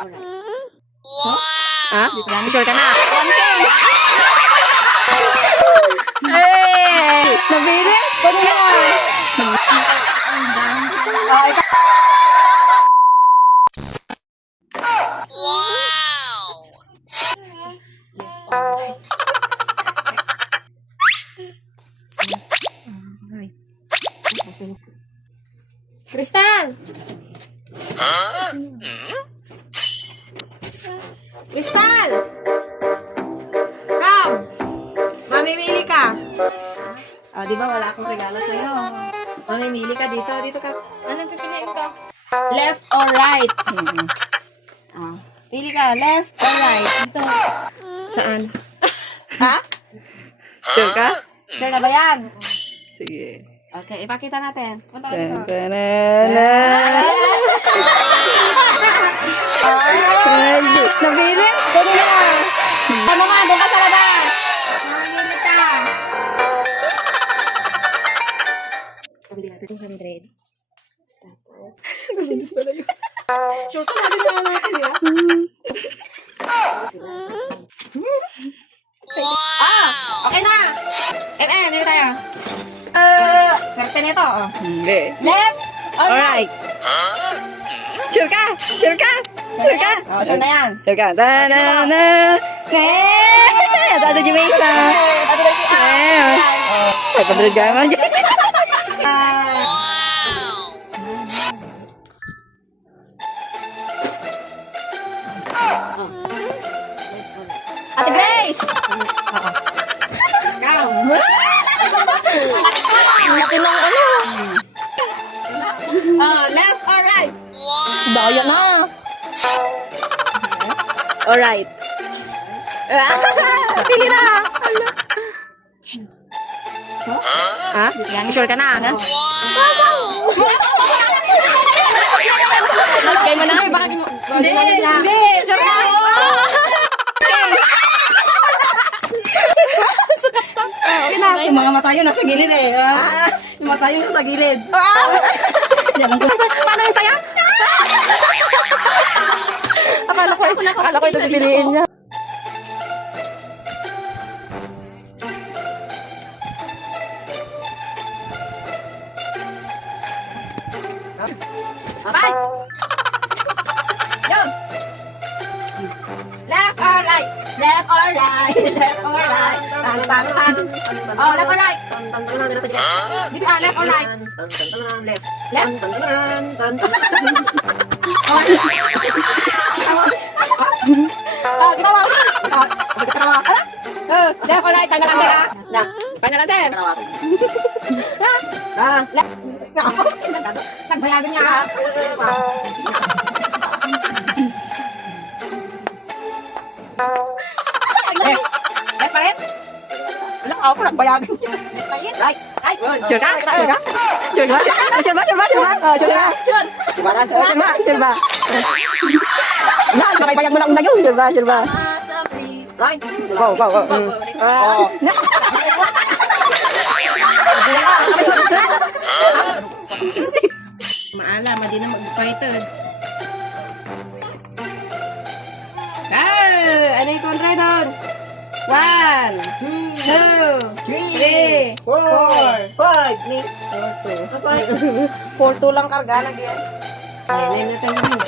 Ha? Sure ka na? 1K! Eh! Nabili? Pwede na! Crystal! Crystal! Come! Mamimili ka. Oh, di ba wala akong regalo sa'yo? Mamimili ka dito. Dito ka. Anong pipiliin ko? Left or right? Ah, pili ka. Left or right? Dito. Saan? Ha? Sure ka? Sure na ba yan? Sige. Okay, ipakita natin. Punta ka dito. Nabili? Sige na. Ano naman, doon ka sa labas. Mamimili ka. Pabili natin 200. Tapos, sure ka natin naman natin, di ba? Okay na. Dito tayo. Swerte nito. Oh. Hindi. Left or right? Sure ka? Sure ka? Sure ka? Oh, sure na yan. Sure ka? Ta-na-na! Eh! Tata Jamaica! Eh! 500 ka naman dyan. Ate Grace! Ikaw. Laki ng ano? Left or right? Daya na. Alright. Pili na. Ha? Sure ka na? Ha? Nalagay mo na? Hindi. Sure ka. Yung mga mata yun nasa gilid eh. Yung mata yun nasa gilid. Yan ang klase. Paano yung saya? Akala ko ito pipiliin niya. Okay. Yun. Left or right? Left or right? Left or right? Tan, tan, tan. Oh, left or right? Dito left or right? Left. Left? Ginawa ko. Left or right? Final answer ha? Final answer? Left. Nagbayagan niya ha? Left. Left pa rin? Wala ako, nagbayagan niya. Left pa rin? Right. Right. Sure ka? Sure ka? Sure ba? Sure ba? Sure ba? Sure ba? Sure ba? Sure ba? Sure ba? Yan, makaibayag mo lang na yun. Sure ba? Sure ba? Right. Wow, wow, wow. Maalam, hindi na mag-fighter. Ano yung 200 doon? 1, 2, 3, 4, 5. 4-2 lang karga lagi yan. Ayun natin naman.